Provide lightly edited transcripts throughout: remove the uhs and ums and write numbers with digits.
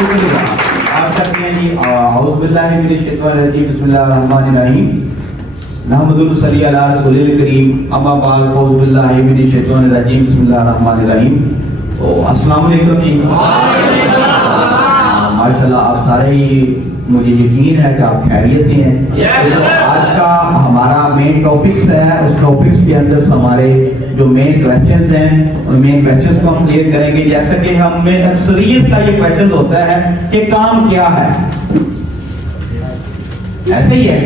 शुक्रिया। आप करते हैं जी औज़ बिल्लाहि मिनश शैतानिर रजीम बिस्मिल्लाहिर रहमानिर रहीम नहमदुहु सल्ली अला रसूलिल करीम अम्मा बाद औज़ बिल्लाहि मिनश शैतानिर रजीम बिस्मिल्लाहिर रहमानिर रहीम। तो अस्सलाम वालेकुम जी। माशाल्लाह आप सारे ही, मुझे यकीन है कि आप खैरियत से हैं। तो आज का हमारा मेन टॉपिक्स है, उस टॉपिक्स के अंदर हमारे जो मेन क्वेश्चंस हैं उन मेन क्वेश्चंस को हम क्लियर करेंगे। जैसा कि हम में अक्सरियत का ये क्वेश्चन होता है कि काम क्या है, ऐसे ही है।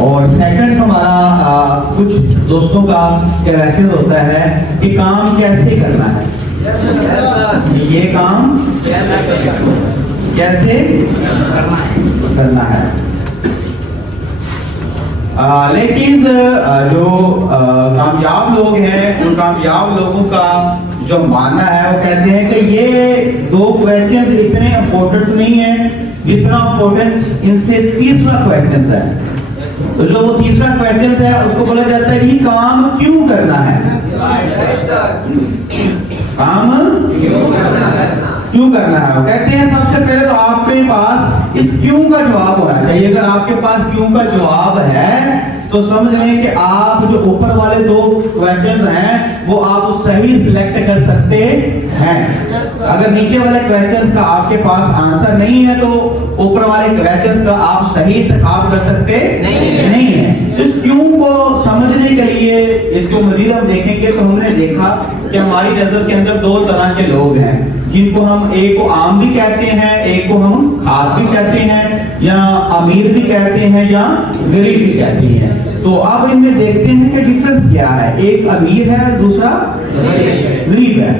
और सेकंड हमारा कुछ दोस्तों का क्वेश्चन होता है कि काम कैसे करना है, ये काम कैसे करना है। लेकिन जो कामयाब लोग हैं, उन कामयाब लोगों का जो मानना है वो कहते हैं कि ये दो क्वेश्चंस इतने इम्पोर्टेंट नहीं है जितना इम्पोर्टेंट इनसे तीसरा क्वेश्चन है। तो जो वो तीसरा क्वेश्चन है उसको बोला जाता है कि काम क्यों करना है, काम क्यों करना है। वो कहते हैं सबसे पहले तो आपके पास इस क्यों का जवाब होना चाहिए। अगर आपके पास क्यों का जवाब है तो समझ लें कि आप जो ऊपर वाले दो क्वेश्चंस हैं वो आप सही सिलेक्ट कर सकते हैं। अगर नीचे वाले क्वेश्चन का आपके पास आंसर नहीं है तो ऊपर वाले क्वेश्चन का आप सही इंतखाब कर सकते नहीं है। इस क्यों को समझने के लिए इसको मजीद हम देखेंगे तो हमने देखा कि हमारी नजर के अंदर दो तरह के लोग हैं, जिनको हम एक को आम भी कहते हैं, एक को हम खास भी कहते हैं, या अमीर भी कहते हैं या गरीब भी कहते हैं। तो अब इनमें देखते हैं कि डिफरेंस क्या है, एक अमीर है दूसरा गरीब है।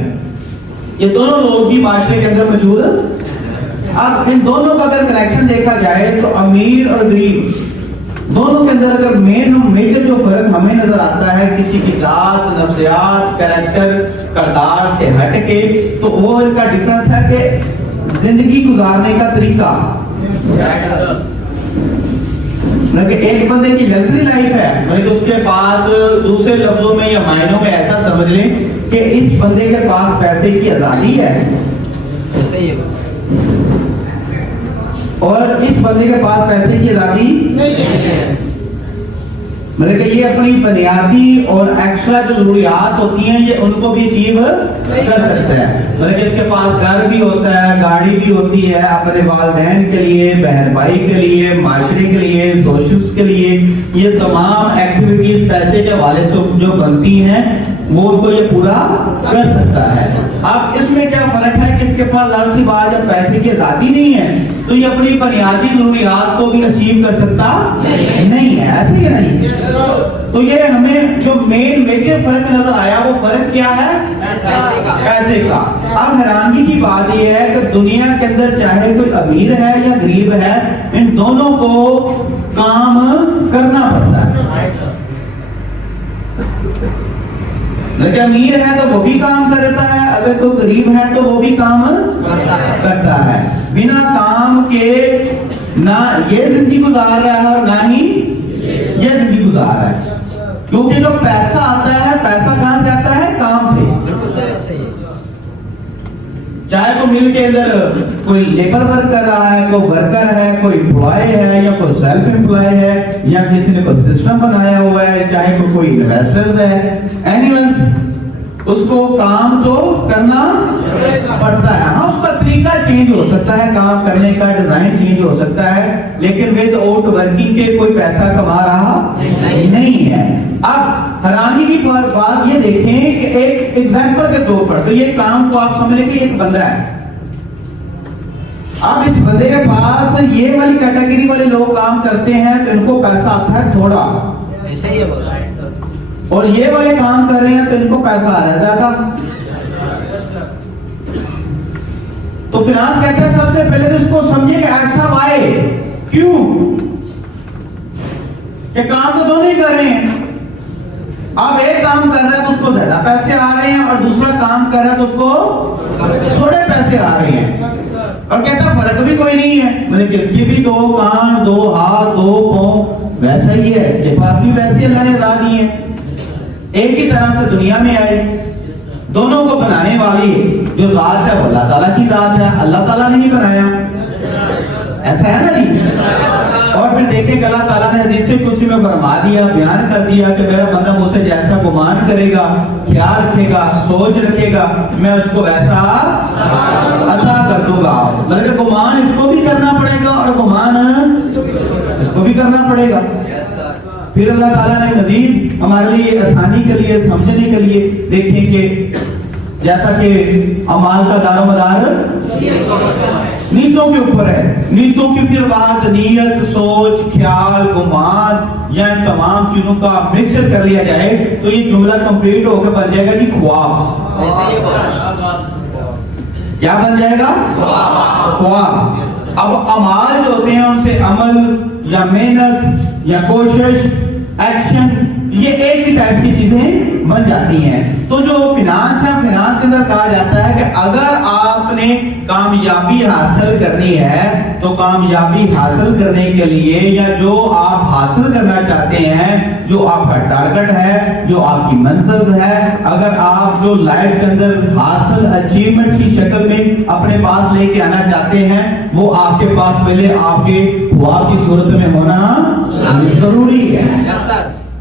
ये दोनों लोग भी माशरे के अंदर मौजूद। अब इन दोनों का अगर कनेक्शन देखा जाए तो अमीर और गरीब दोनों के अंदर अगर मेजर जो फर्क हमें नजर आता है किसी की जात, नफ्सियात, कैरेक्टर, किरदार से हट के, तो वो इनका डिफरेंस है कि जिंदगी गुजारने का तरीका। मतलब एक बंदे की लग्जरी लाइफ है, मतलब उसके पास दूसरे लफ्जों में या मायनों में ऐसा समझ लें कि इस बंदे के पास पैसे की आजादी है, ऐसे ही है। और इस बंदे के पास पैसे की आजादी नहीं है। मतलब कि ये अपनी बुनियादी और एक्स्ट्रा जो जरूरियात होती हैं ये उनको भी अचीव कर सकता है। मतलब कि इसके पास घर भी होता है, गाड़ी भी होती है, अपने वालिदैन के लिए, बहन भाई के लिए, माशरे के लिए, सोशल्स के लिए, ये तमाम एक्टिविटीज पैसे के हवाले से जो बनती हैं वो उनको ये पूरा कर सकता है। अब इसमें क्या फर्क है कि इसके पास लालची बात जब पैसे की आजादी नहीं है तो ये अपनी बुनियादी जरूरियात को भी अचीव कर सकता नहीं है, ऐसे ही नहीं। तो ये हमें जो मेजर फर्क नजर आया वो फर्क क्या है, पैसे का। अब हैरानगी की बात यह है कि दुनिया के अंदर चाहे कोई अमीर है या गरीब है, इन दोनों को काम करना पड़ता है। अगर अमीर है तो वो भी काम करता है, अगर कोई गरीब है तो वो भी काम करता है। बिना काम के ना ये जिंदगी गुजार रहा है और ना ही ये जिंदगी गुजार रहा है। क्योंकि जो पैसा आता है, पैसा कहां से आता है, काम से। चाहे कोई मिल के अंदर कोई लेबर वर्क कर रहा है, कोई वर्कर है, कोई एम्प्लॉय है या कोई सेल्फ एम्प्लॉय है या किसी ने कोई सिस्टम बनाया हुआ है, चाहे कोई इन्वेस्टर्स है, एनीवन, उसको काम तो करना पड़ता है। हाँ, उसका तरीका चेंज हो सकता है, काम करने का डिजाइन चेंज हो सकता है, लेकिन विद आउट वर्किंग के कोई पैसा कमा रहा नहीं है। अब हैरानी की बात ये देखें कि एक एग्जांपल के तौर पर, तो ये काम को आप समझ लें कि एक बंदा है। अब इस बंदे के पास ये वाली कैटेगरी वाले लोग काम करते हैं तो इनको पैसा आता है थोड़ा, ऐसे ही है। और ये वाले काम कर रहे हैं तो इनको पैसा आ रहा है ज्यादा। तो फिनांस कहते हैं सबसे पहले तो इसको समझिए कि ऐसा वाई क्यों, कि काम तो दोनों ही कर रहे हैं। अब एक काम कर रहा है तो उसको ज्यादा पैसे आ रहे हैं और दूसरा काम कर रहा है तो उसको थोड़े पैसे आ रहे हैं। और कहता फर्क भी कोई नहीं है, मतलब किसकी भी दो कान, दो हाथ, दो पांव, वैसा ही है, इसके पास भी वैसे अल्लाह ने अदा दिए हैं, एक ही तरह से दुनिया में आए। दोनों को बनाने वाली जो जात है वो अल्लाह ताला की जात है, अल्लाह ताला ने ही बनाया। ऐसा है ना जी। और फिर देखें अल्लाह ताला ने हदीस कुर्सी में फरमा दिया, बयान कर दिया कि मेरा बंदा मुझसे जैसा गुमान करेगा, ख्याल रखेगा, सोच रखेगा, मैं उसको वैसा अता कर दूंगा। मतलब गुमान इसको भी करना पड़ेगा और गुमान इसको भी करना पड़ेगा। फिर अल्लाह ताला ने मजीद हमारे लिए आसानी के लिए, समझने के लिए देखें कि जैसा कि अमाल का दारोमदार नीयतों के ऊपर है, नीयतों की फिर बात नीयत, सोच, ख्याल, गुमान या तमाम चीजों का मिक्सचर कर लिया जाए तो ये जुमला कंप्लीट होकर बन जाएगा जी ख्वाब। क्या बन जाएगा? ख्वाब। अब अमाल जो होते हैं उनसे अमल या मेहनत या कोशिश, एक्शन, ये एक ही टाइप की चीजें बन जाती हैं। तो जो फिनांस है, फिनांस के अंदर कहा जाता है कि अगर आपने कामयाबी हासिल करनी है तो कामयाबी हासिल करने के लिए या जो आप हासिल करना चाहते हैं, जो आपका टारगेट है, जो आपकी मंजिल है, अगर आप जो लाइफ के अंदर हासिल अचीवमेंट की शक्ल में अपने पास लेके आना चाहते हैं, वो आपके पास पहले आपके ख्वाब की सूरत में होना जरूरी है।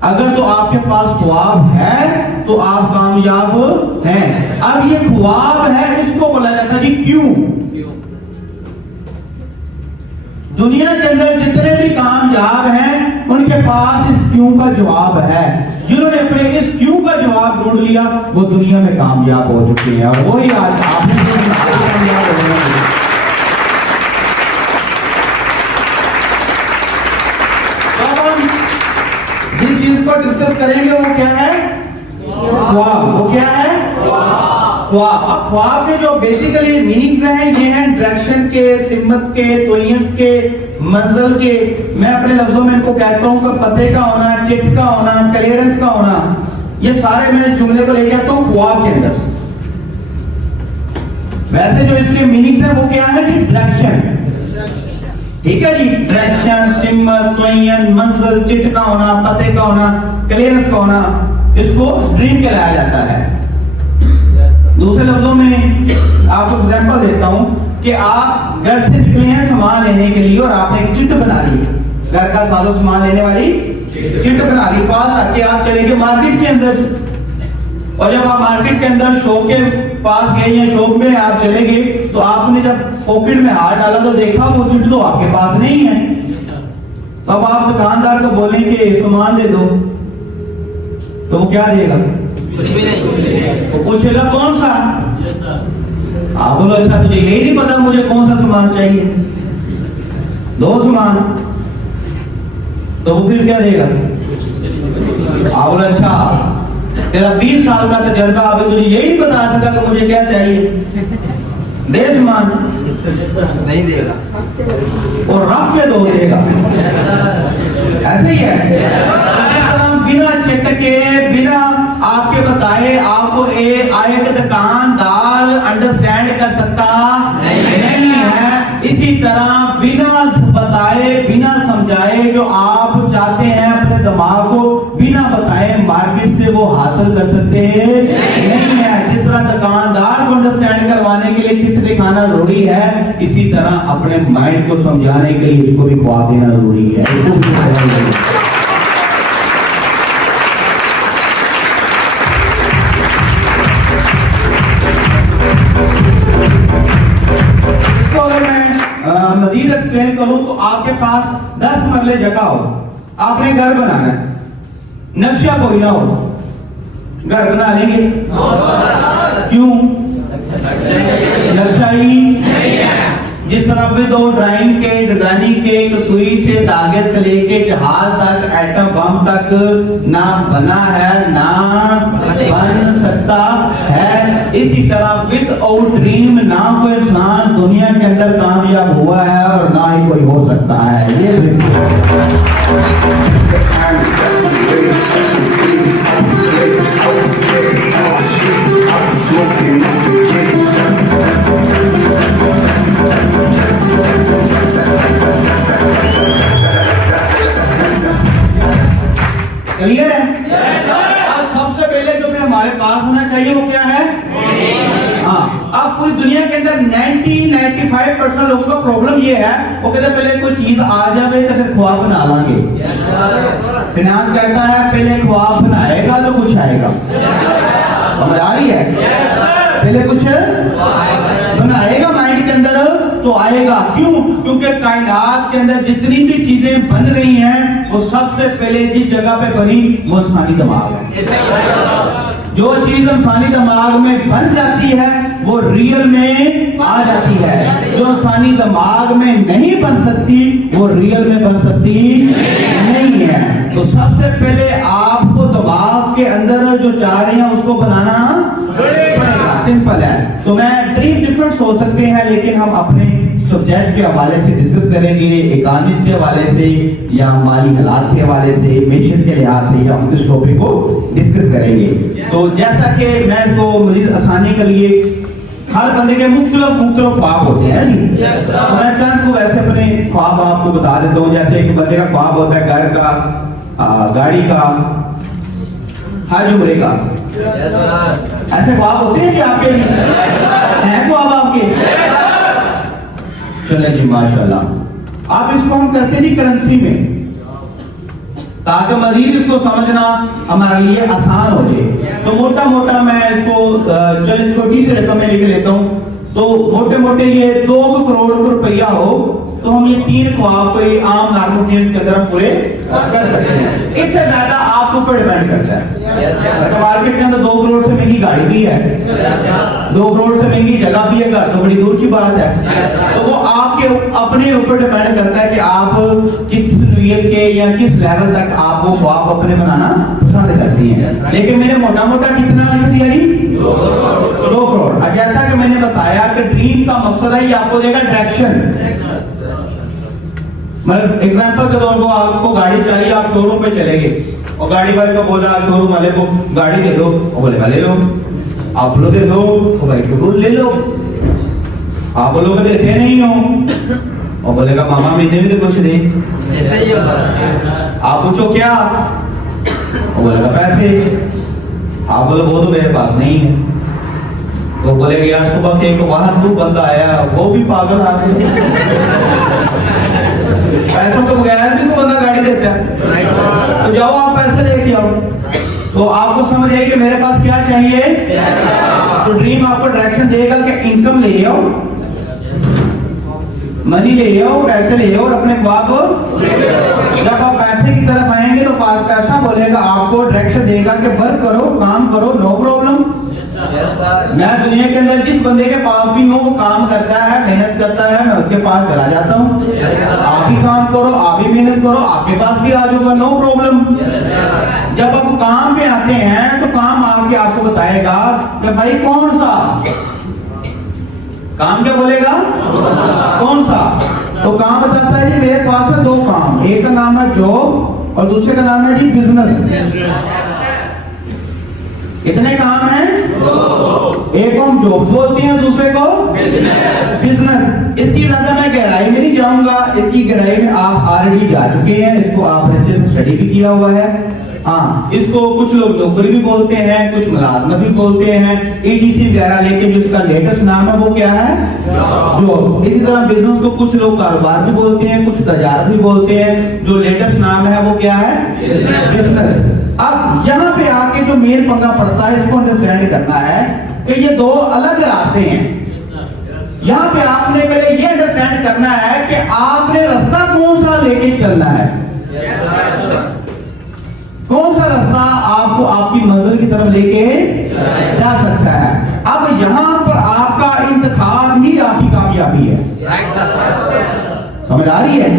अगर तो आपके पास ख्वाब है तो आप कामयाब हैं। अब ये ख्वाब है, इसको बोला जाता है जी क्यों। दुनिया के अंदर जितने भी कामयाब हैं उनके पास इस क्यों का जवाब है। जिन्होंने अपने इस क्यों का जवाब ढूंढ लिया वो दुनिया में कामयाब हो चुके हैं। और वही आज आपने कामयाब हो गए। जिस चीज को डिस्कस करेंगे वो क्या है? ख्वाब। वो क्या है? ख्वाब। अब ख्वाब के जो बेसिकली मीनिंग्स हैं ये हैं डायरेक्शन के, सिमत के, तोयंस के, मंजिल के। मैं अपने लफ्जों में इनको कहता हूं कि पते का होना, चिट का होना, क्लियरेंस का होना, ये सारे मैं जुमले को लेके आता हूं ख्वाब के अंदर। वैसे जो इसके मीनिंग्स हैं वो क्या है? डायरेक्शन। ठीक है जी। डायरेक्शन, सिमत, तोयन, मंजिल, चिट का होना, पते का होना, क्लियरेंस का होना, इसको ड्रीम कहलाया जाता है। दूसरे लफ्जों में आपको एग्जांपल देता हूं कि आप घर से निकले हैं सामान लेने के लिए और आपने एक चिट बना ली, घर का साजो सामान लेने वाली चिट बना ली, पास रख के आप चले गए मार्केट के अंदर। और जब आप मार्केट के अंदर शॉप के पास गए या शॉप में आप चले गए तो आपने जब पॉकेट में हाथ डाला तो देखा वो चिट तो आपके पास नहीं है। तो अब आप दुकानदार को बोलेंगे सामान दे दो तो वो क्या देगा? कुछ भी नहीं। वो पूछेगा कौन सा? आप बोलो अच्छा तुझे यही नहीं पता मुझे कौन सा सामान चाहिए, दो सामान। तो वो फिर क्या देगा? आप बोलो अच्छा तेरा 20 साल का तजर्बा, अभी तुझे यही नहीं बता सका कि मुझे क्या चाहिए, दे सामान। नहीं देगा और रख के दो देगा। ऐसे ही है। बिना चिट के, बिना आपके बताए आपको एक दुकानदार अंडरस्टैंड कर सकता नहीं है। इसी तरह बिना बताए, बिना समझाए जो आप चाहते हैं अपने दिमाग को बिना बताए मार्केट से वो हासिल कर सकते नहीं है। जिस तरह दुकानदार को अंडरस्टैंड करवाने के लिए चिट दिखाना जरूरी है, इसी तरह अपने माइंड को समझाने के लिए इसको भी ख्वाब देना जरूरी है। मजीद एक्सप्लेन करूं तो आपके पास 10 मरले जगह हो, आपने घर बनाना है, नक्शा कोई ना हो, घर बना लेंगे? क्यों? नक्शा ही नहीं है। जिस तरह भी दो ड्राइंग के, डिजाइनिंग के, सुई से धागे से लेके जहाज तक, एटम बम तक ना बना है ना बन सकता है। इसी तरह विद आउट ड्रीम ना कोई इंसान दुनिया के अंदर कामयाब हुआ है और ना ही कोई हो सकता है। ये क्लियर है? अब सबसे पहले जो हमारे पास होना चाहिए वो क्या है? पूरी दुनिया के अंदर 90-95% लोगों का प्रॉब्लम ये है, वो कहते हैं पहले कोई चीज आ जाए तो फिर ख्वाब बना लांगे। फिनांस कहता है पहले ख्वाब बनाएगा तो कुछ आएगा। समझ आ रही है? पहले कुछ बनाएगा माइंड के अंदर तो आएगा। क्यों? क्योंकि कायनात के अंदर जितनी भी चीजें बन रही हैं वो सबसे पहले जिस जगह पे बनी वो इंसानी दिमाग है। जो चीज इंसानी दिमाग में बन जाती है वो रियल में आ जाती है। जो इंसानी दिमाग में नहीं बन सकती वो रियल में बन सकती नहीं है। तो सबसे पहले आपको दिमाग के अंदर जो चाह रहे हैं उसको बनाना पड़ेगा। सिंपल है। तो मैं ड्रीम डिफरेंट हो सकते हैं, लेकिन हम अपने सब्जेक्ट के हवाले से डिस्कस करेंगे, इकोनॉमिक्स के हवाले से या माली हालात के हवाले से, मिशन के लिहाज से हम इस टॉपिक को डिस्कस करेंगे। तो जैसा कि मैं इसको मजीद आसानी के लिए, हर बंदे के मुख्तलिफ ख्वाब होते हैं जी। तो मैं चंद को ऐसे अपने ख्वाब आपको बता देता हूँ। जैसे एक बंदे का ख्वाब होता है घर का, गाड़ी का, हज उम्रे का। ऐसे ख्वाब होते हैं कि आपके हैं ख्वाब आपके? चले जी माशाल्लाह। आप इसको हम करते नहीं करेंसी में, ताकि मजीद इसको समझना हमारे लिए आसान हो जाए। तो मोटा मोटा मैं इसको चल छोटी सी रकम में लिख लेता हूँ। तो मोटे मोटे ये 2 करोड़ रुपया हो तो हम ये 3 ख्वाब कोई आम नॉर्मल के अंदर हम पूरे कर सकते हैं। इससे ज्यादा आपके ऊपर डिपेंड करता है। तो मार्केट के अंदर 2 करोड़ से महंगी गाड़ी भी है, 2 करोड़ से महंगी जगह भी है, घर तो बड़ी दूर की बात है। तो वो आपके अपने ऊपर डिपेंड करता है कि आप किस नीयत के या किस लेवल तक आप वो ख्वाब अपने बनाना पसंद करती हैं। लेकिन मैंने मोटा मोटा कितना लिख दिया जी? 2 करोड़। अब जैसा कि मैंने बताया कि ड्रीम का मकसद है ये आपको देगा डायरेक्शन। मतलब एग्जांपल के तौर पर आपको गाड़ी चाहिए, आप शोरूम पे चले गए और गाड़ी वाले को बोला, शोरूम वाले को गाड़ी दे दो, वो बोलेगा ले लो। आप बोलो दे दो, वो भाई को ले लो। आप बोलोगे देते नहीं हो, और बोलेगा मामा महीने में तो कुछ दे। ऐसा ही होगा। आप पूछो क्या, वो बोलेगा पैसे। आप बोलो वो तो मेरे पास नहीं है, तो बोलेगा यार सुबह के एक वहां तू बंदा आया वो भी पागल आ गया। पैसों के बगैर भी तो बंदा गाड़ी देता है। तो जाओ आप पैसे लेके आओ। तो आपको समझ आए कि मेरे पास क्या चाहिए। तो ड्रीम आपको डायरेक्शन देगा कि इनकम ले आओ, मनी ले आओ, पैसे ले आओ और अपने ख्वाब को। जब आप पैसे की तरफ आएंगे तो पैसा बोलेगा आपको, डायरेक्शन देगा कि वर्क करो, काम करो, नो प्रॉब्लम। मैं दुनिया के अंदर जिस बंदे के पास भी हूँ वो काम करता है, मेहनत करता है, मैं उसके पास चला जाता हूँ। आप भी काम करो, आप भी मेहनत करो, आपके पास भी आ जाऊंगा, नो प्रॉब्लम। जब आप काम पे आते हैं तो काम आके आपको बताएगा कि भाई कौन सा काम, क्या बोलेगा कौन सा। तो काम बताता है जी मेरे पास है 2 काम, एक का नाम है जॉब और दूसरे का नाम है जी बिजनेस। कितने काम हैं? 1 को हम जॉब बोलते हैं, दूसरे को बिजनेस। इसकी ज्यादा मैं गहराई में नहीं जाऊंगा, इसकी गहराई में आप ऑलरेडी जा चुके हैं, इसको आपने अच्छे से स्टडी भी किया हुआ है। हाँ, इसको कुछ लोग नौकरी भी बोलते हैं, कुछ मुलाजमत भी बोलते हैं, ETC वगैरह, लेकिन जिसका लेटेस्ट नाम है वो क्या है? जॉब। इसी तरह बिजनेस को कुछ लोग कारोबार भी बोलते हैं, कुछ तजारत भी बोलते हैं, जो लेटेस्ट नाम है वो क्या है? बिजनेस। अब यहाँ पे आके जो मेन पंगा पड़ता है, इसको अंडरस्टैंड करना है कि ये 2 अलग रास्ते हैं। यहाँ पे आपने पहले ये अंडरस्टैंड करना है कि आपने रास्ता कौन सा लेके चलना है, कौन सा रास्ता आपको आपकी मंजिल की तरफ लेके जा सकता है। अब यहाँ पर आपका इंतखाब ही आपकी कामयाबी है। समझ आ रही है?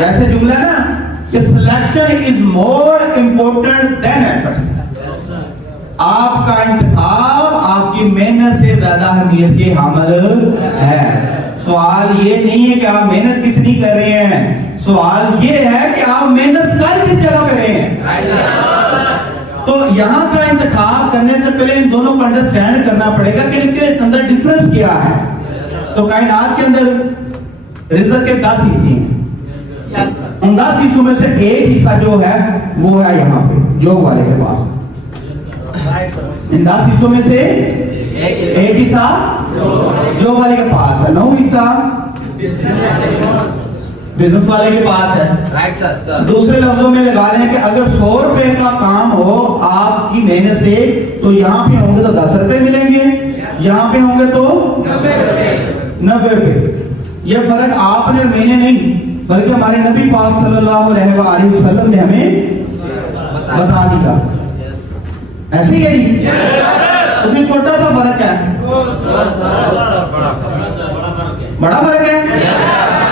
जैसे जुमला ना कि selection is more important than efforts. आपका इंतखाब आपकी मेहनत से ज्यादा अहमियत के हामिल है। सवाल ये नहीं है कि आप मेहनत कितनी कर रहे हैं, सवाल ये है कि आप मेहनत किस जगह कर रहे हैं। तो यहाँ का इंतखाब करने से पहले इन दोनों को अंडरस्टैंड करना पड़ेगा कि इनके अंदर डिफरेंस क्या है। तो कायनात के अंदर रिज़्क़ के 10 हिस्से हैं। उन 10 हिस्सों में से एक हिस्सा जो है वो है यहाँ पे जॉब वाले के पास। इन 10 हिस्सों में से एक हिस्सा। एक हिस्सा जो वाले के पास है, 9 हिस्सा बिजनेस वाले के पास है। Right sir. दूसरे लफ्जों में लगा लें कि अगर 100 रुपए का काम हो आपकी मेहनत से, तो यहाँ पे होंगे तो 10 रुपए मिलेंगे, यहाँ पे होंगे तो 90 रुपए। ये फर्क आपने और मैंने नहीं, बल्कि हमारे नबी पाक सल्लल्लाहु अलैहि वसल्लम ने हमें बता दिया। ऐसे ही है जी? तो फिर छोटा सा फर्क है, बड़ा फर्क है।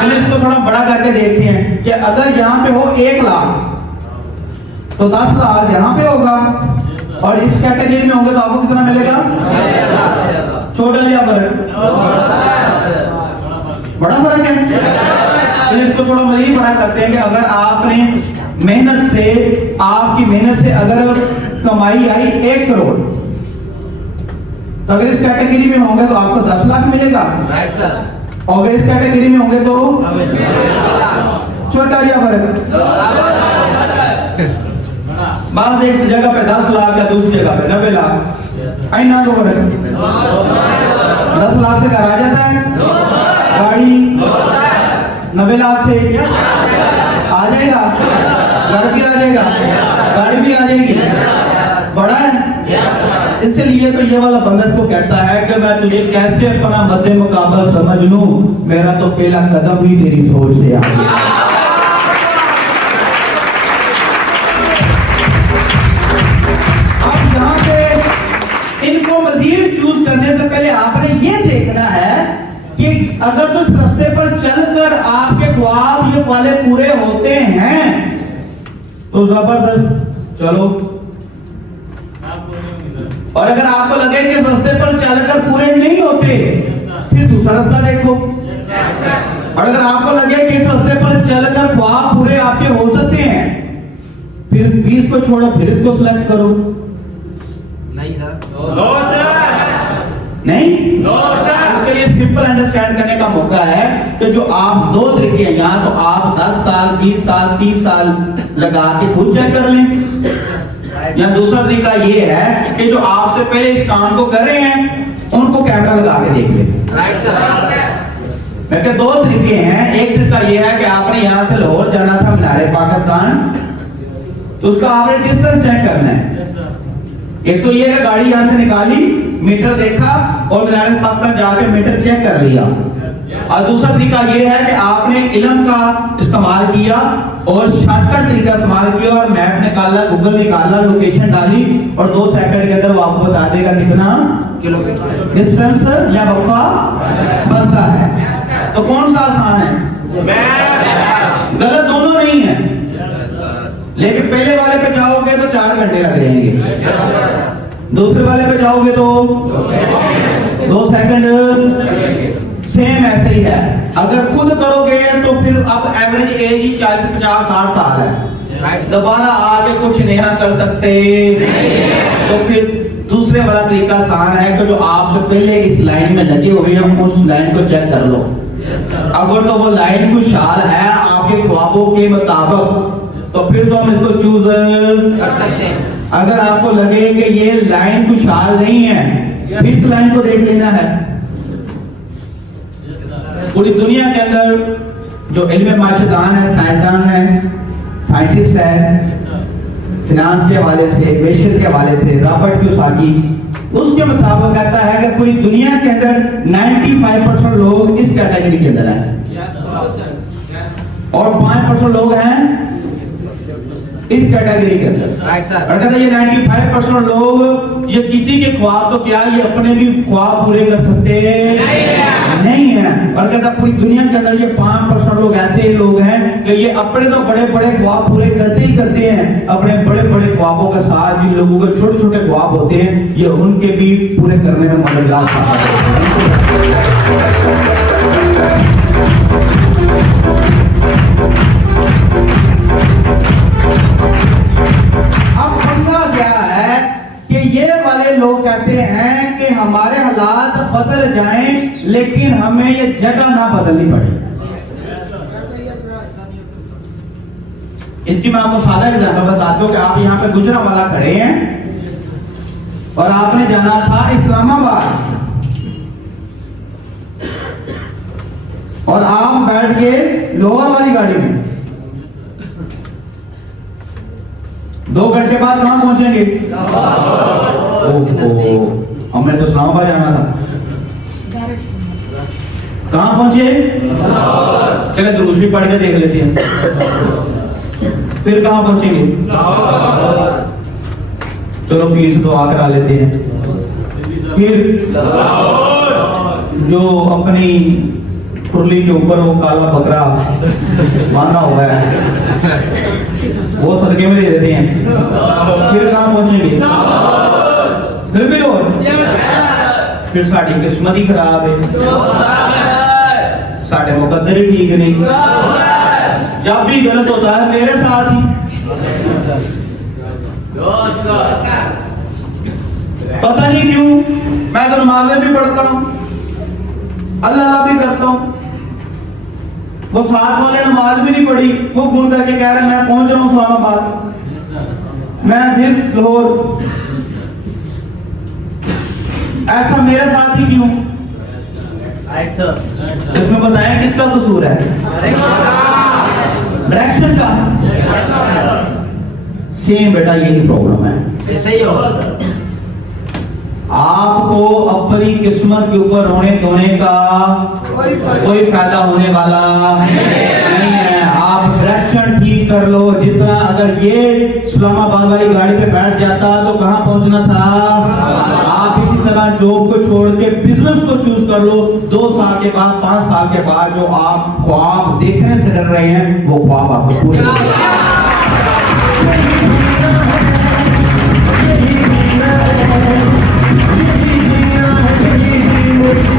चलिए इसको थोड़ा बड़ा करके देखते हैं कि अगर यहाँ पे हो 1 लाख तो 10 लाख यहाँ पे होगा, और इस कैटेगरी में होंगे तो आपको कितना मिलेगा? छोटा या फर्क? बड़ा फर्क है। चलिए इसको थोड़ा मजीद बड़ा करते हैं कि अगर आपने मेहनत से, आपकी मेहनत से अगर कमाई आई 1 करोड़, तो अगर इस कैटेगरी में होंगे तो आपको 10 लाख मिलेगा। Right sir. और अगर इस कैटेगरी में होंगे तो छोटा या फर्क? बात एक जगह पे 10 लाख या दूसरी जगह पे 90 लाख, आई ना तो फर्क? 10 लाख से घर आ जाता है, गाड़ी 90 लाख से आ जाएगा, घर भी आ जाएगा, गाड़ी भी आ जाएगी, बड़ा है। इसलिए तो ये वाला बंदा को कहता है कि मैं तुझे कैसे अपना मद्दे मुकाबला समझ लूं, मेरा तो पहला कदम ही तेरी सोच से आ गया। अब यहाँ पे इनको मजीद चूज करने से पहले आपने ये देखना है कि अगर तो इस रास्ते पर चलकर आपके ख्वाब ये वाले पूरे होते हैं तो जबरदस्त चलो, और अगर आपको लगे कि इस रास्ते पर चलकर पूरे नहीं होते फिर दूसरा रास्ता देखो, और अगर आपको लगे कि इस रास्ते पर चलकर ख्वाब पूरे आपके हो सकते हैं फिर 20 को छोड़ो, फिर इसको सिलेक्ट करो। नहीं सर। नहीं, इसके लिए सिंपल अंडरस्टैंड करने का मौका है कि जो आप 2 तरीके हैं, या तो आप 10 साल 20 साल 30 साल लगा के खुद चेक कर लें, या दूसरा तरीका ये है कि जो आपसे पहले इस काम को कर रहे हैं उनको कैमरा लगा के देख लें। Right sir. मैं कहता 2 तरीके हैं। एक तरीका ये है कि आपने यहाँ से लाहौर जाना था मीनारे पाकिस्तान, तो उसका आपने डिस्टेंस चेक करना है। एक तो ये है गाड़ी यहाँ से निकाली, मीटर देखा और मीनारे पाकिस्तान जाके मीटर चेक कर लिया, और दूसरा तरीका ये है कि आपने इल्म का इस्तेमाल किया और शॉर्टकट तरीका इस्तेमाल किया और मैप निकाला, गूगल निकाला, लोकेशन डाली और 2 सेकंड के अंदर वो आपको बता देगा कितना किलोमीटर डिस्टेंस या वक्फा बनता है। तो कौन सा आसान है? गलत दोनों नहीं है, लेकिन पहले वाले पे जाओगे तो 4 घंटे लग जाएंगे, दूसरे वाले पे जाओगे तो 2 सेकंड। सेम ऐसे ही है, अगर खुद करोगे तो फिर अब एवरेज एज ही 40 50 60 साल है, दोबारा आगे कुछ नहीं कर सकते। तो फिर दूसरे वाला तरीका आसान है कि जो आपसे पहले इस लाइन में लगे हुए हैं उस लाइन को चेक कर लो, अगर तो वो लाइन खुशहाल है आपके ख्वाबों के मुताबिक तो फिर तो हम इसको चूज कर सकते हैं। अगर आपको लगे कि ये लाइन खुशहाल नहीं है फिर इस लाइन को देख लेना है। पूरी दुनिया के अंदर जो इल्म माशदान है, साइंसदान है, साइंटिस्ट है, फिनांस के हवाले से, मेशर के हवाले से, रॉबर्ट क्यूसाकी, उसके मुताबिक कहता है कि पूरी दुनिया के अंदर 95% लोग इस कैटेगरी के अंदर हैं और 5% लोग हैं इस कैटेगरी के अंदर। और कहता है ये 95% लोग ये किसी के ख्वाब तो क्या ये अपने भी ख्वाब पूरे कर सकते नहीं है। और कहता पूरी दुनिया के अंदर ये 5% लोग ऐसे लोग हैं कि ये अपने तो बड़े बड़े ख्वाब पूरे करते ही करते हैं, अपने बड़े बड़े ख्वाबों के साथ जिन लोगों के छोटे छोटे ख्वाब होते हैं ये उनके भी पूरे करने में मददगार साबित होते हैं। अब पंगा क्या है कि ये वाले लोग कहते हैं कि हमारे हालात बदल जाएं लेकिन हमें ये जगह ना बदलनी पड़े। इसकी मैं आपको सादा एग्जाम्पल बताता हूं कि आप यहाँ पे गुजरावाला खड़े हैं, और आपने जाना था इस्लामाबाद, और आप बैठ के लाहौर वाली गाड़ी में 2 घंटे बाद कहां पहुंचेंगे? ओहो, हमें तो इस्लामाबाद जाना था। कहां पहुंचे? चले दूसरी पढ़ के देख लेते हैं। फिर कहां पहुंचेंगे? चलो पीर से दुआ करा लेते हैं। फिर जो अपनी कुरली के ऊपर वो काला बकरा बांधा हुआ है वो सदके में दे देते हैं। फिर कहां पहुंचेंगे? फिर भी और फिर साड़ी किस्मत ही खराब है, साढ़े मुकद्दर ही ठीक नहीं। जब भी गलत होता है मेरे साथ ही। पता नहीं क्यों मैं तो नमाज़ें भी पढ़ता हूं, अल्लाह भी करता हूं, वो साथ वाले नमाज भी नहीं पढ़ी, वो फोन करके कह रहे मैं पहुंच रहा हूं इस्लामाबाद, मैं फिर लाहौर। ऐसा मेरे साथ ही क्यों? इसमें बताएं किसका कसूर है? डायरेक्शन का। सेम बेटा यही प्रॉब्लम है। ऐसे ही हो। आपको अपनी किस्मत के ऊपर रोने धोने का कोई फायदा होने वाला नहीं है। आप डायरेक्शन ठीक कर लो। जितना अगर ये इस्लामाबाद वाली गाड़ी पे बैठ जाता तो कहां पहुंचना था? आप इसी तरह जॉब को छोड़ के बिजनेस को चूज कर लो। 2 साल के बाद 5 साल के बाद जो आप ख्वाब देखने से डर रहे हैं वो ख्वाब आपको पूरे